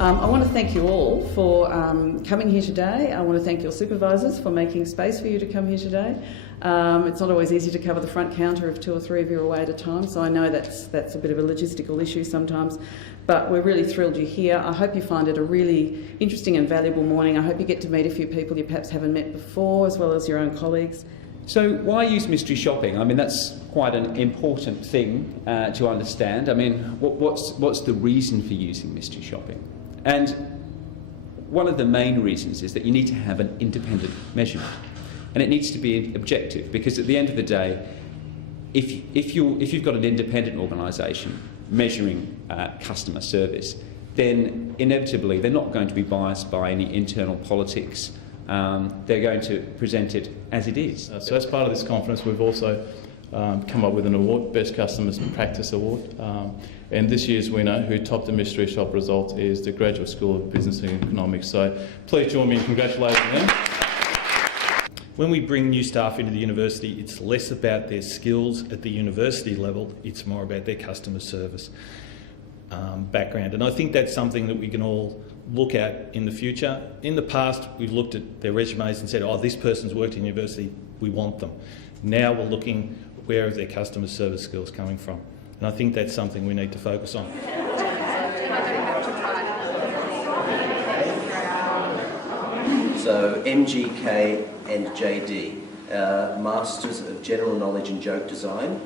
I want to thank you all for coming here today. I want to thank your supervisors for making space for you to come here today. It's not always easy to cover the front counter if 2 or 3 of you are away at a time, so I know that's a bit of a logistical issue sometimes, but we're really thrilled you're here. I hope you find it a really interesting and valuable morning. I hope you get to meet a few people you perhaps haven't met before, as well as your own colleagues. So why use mystery shopping? I mean, that's quite an important thing to understand. I mean, what's the reason for using mystery shopping? And one of the main reasons is that you need to have an independent measurement, and it needs to be objective, because at the end of the day, if you've got an independent organisation measuring customer service, then inevitably they're not going to be biased by any internal politics. They're going to present it as it is. So as part of this conference, we've also come up with an award, Best Customer Practice Award. And this year's winner, who topped the mystery shop result, is the Graduate School of Business and Economics. So please join me in congratulating them. When we bring new staff into the university, it's less about their skills at the university level, it's more about their customer service background. And I think that's something that we can all look at in the future. In the past, we've looked at their resumes and said, oh, this person's worked in university, we want them. Now we're looking, where are their customer service skills coming from? And I think that's something we need to focus on. So MGK and JD, Masters of General Knowledge and Joke Design.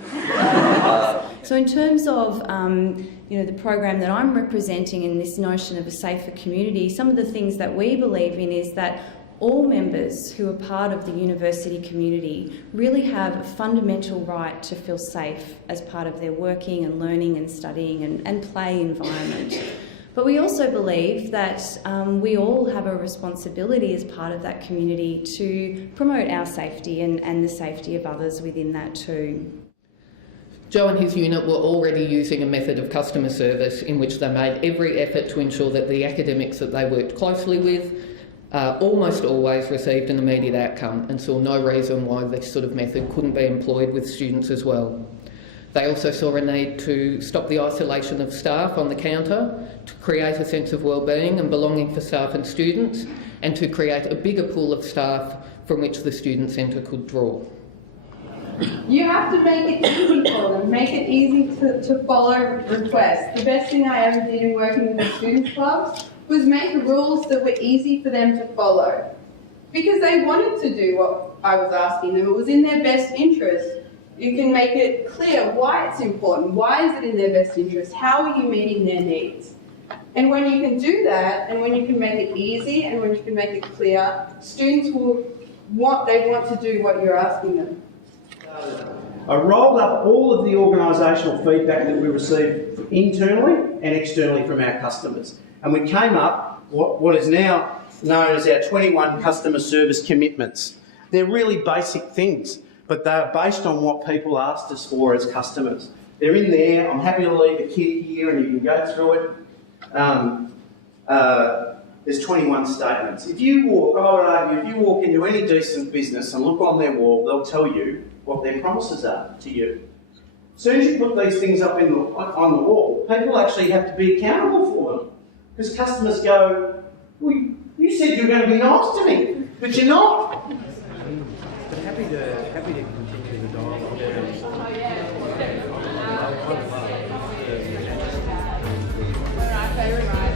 So in terms of the program that I'm representing in this notion of a safer community, some of the things that we believe in is that all members who are part of the university community really have a fundamental right to feel safe as part of their working and learning and studying and play environment. But we also believe that we all have a responsibility as part of that community to promote our safety and the safety of others within that too. Joe and his unit were already using a method of customer service in which they made every effort to ensure that the academics that they worked closely with almost always received an immediate outcome, and saw no reason why this sort of method couldn't be employed with students as well. They also saw a need to stop the isolation of staff on the counter, to create a sense of wellbeing and belonging for staff and students, and to create a bigger pool of staff from which the student centre could draw. You have to make it easy for them, make it easy to follow requests. The best thing I ever did in working with the students' clubs was make rules that were easy for them to follow. Because they wanted to do what I was asking them. It was in their best interest. You can make it clear why it's important. Why is it in their best interest? How are you meeting their needs? And when you can do that, and when you can make it easy, and when you can make it clear, students will want to do what you're asking them. I rolled up all of the organisational feedback that we received internally and externally from our customers. And we came up what is now known as our 21 customer service commitments. They're really basic things, but they are based on what people asked us for as customers. They're in there. I'm happy to leave a kit here and you can go through it. There's 21 statements. If you walk into any decent business and look on their wall, they'll tell you what their promises are to you. As soon as you put these things up on the wall, people actually have to be accountable for them. Because customers go, well, you said you were going to be nice to me, but you're not. But happy to continue the dialogue. All right,